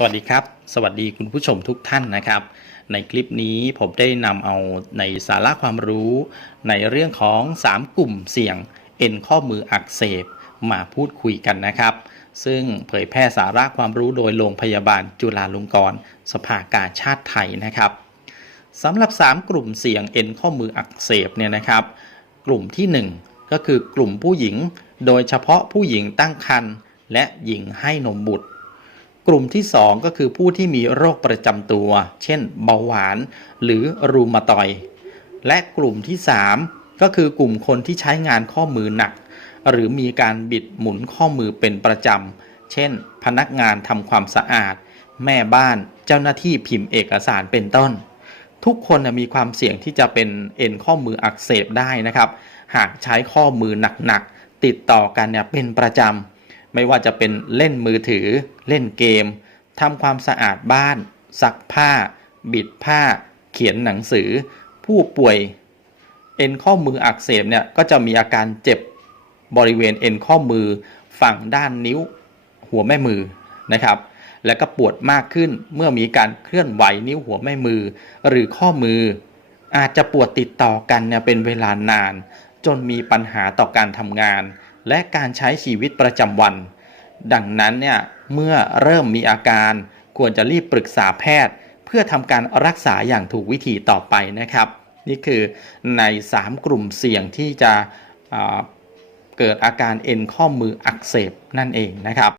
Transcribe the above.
สวัสดีครับ สวัสดีคุณผู้ชมทุกท่านนะครับ ในคลิปนี้ผมได้นำเอาในสาระความรู้ ในเรื่องของ 3 กลุ่มเสี่ยง เอ็นข้อมืออักเสบมาพูดคุยกันนะครับ ซึ่งเผยแพร่สาระความรู้โดยโรงพยาบาลจุฬาลงกรณ์สภากาชาติไทยนะครับสำหรับ 3 กลุ่มเสี่ยงเอ็นข้อมืออักเสบเนี่ยนะครับ กลุ่มที่ 1 ก็คือกลุ่มผู้หญิง โดยเฉพาะผู้หญิงตั้งครรภ์และหญิงให้นมบุตร กลุ่มที่ 2 ก็คือผู้ที่มีโรคประจำตัว เช่น เบาหวาน หรือรูมาตอยและกลุ่มที่ 3 ก็คือกลุ่มคนที่ใช้งานข้อมือหนัก หรือมีการบิดหมุนข้อมือเป็นประจำ เช่น พนักงานทำความสะอาด แม่บ้าน เจ้าหน้าที่พิมพ์เอกสารเป็นต้น ทุกคนมีความเสี่ยงที่จะเป็นเอ็นข้อมืออักเสบได้นะครับ หากใช้ข้อมือหนักๆติดต่อกันเนี่ยเป็นประจำ ไม่ว่าจะเป็นเล่นมือถือ เล่นเกมทำความสะอาดบ้าน ซักผ้า บิดผ้า เขียนหนังสือ ผู้ป่วย เอ็นข้อมืออักเสบเนี่ยก็จะมีอาการเจ็บบริเวณเอ็นข้อมือ ฝั่งด้านนิ้ว หัวแม่มือนะครับ และก็ปวดมากขึ้นเมื่อมีการเคลื่อนไหวนิ้วหัวแม่มือ หรือข้อมือ อาจจะปวดติดต่อกันเนี่ยเป็นเวลานาน จนมีปัญหาต่อการทำงาน และการใช้ชีวิตประจำวัน ดังนั้นเนี่ยเมื่อเริ่มมีอาการควรจะรีบปรึกษาแพทย์ เพื่อทำการรักษาอย่างถูกวิธีต่อไปนะครับ นี่คือใน 3 กลุ่มเสี่ยงที่จะเกิดอาการเอ็นข้อมืออักเสบนั่นเองนะครับ